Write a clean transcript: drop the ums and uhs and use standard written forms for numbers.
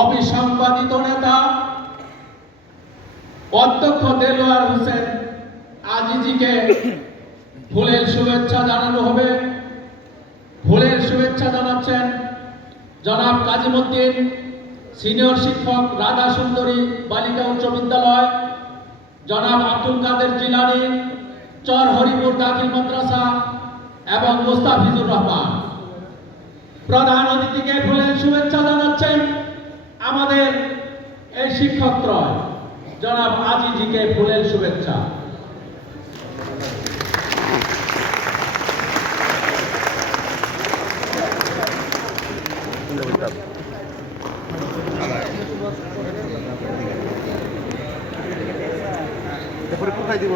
অবিসংবাদিত নেতা অধ্যক্ষ দেলোয়ার হোসেন আজিজিকে ফুলের শুভেচ্ছা জানানো হবে। ফুলের শুভেচ্ছা জানাচ্ছেন জনাব কাজীমুদ্দিন, সিনিয়র শিক্ষক, রাধা সুন্দরী বালিকা উচ্চ বিদ্যালয়, জনাব আব্দুল কাদের জিলানী, চর হরিপুর দাখিল মাদ্রাসা এবং মুস্তাফিজুর রহমান। প্রধান অতিথিকে ফুলের শুভেচ্ছা জানাচ্ছেন আমাদের এই শিক্ষকত্রয় জনাব আজিজিকে ফুলের শুভেচ্ছা। কোথায় দিব?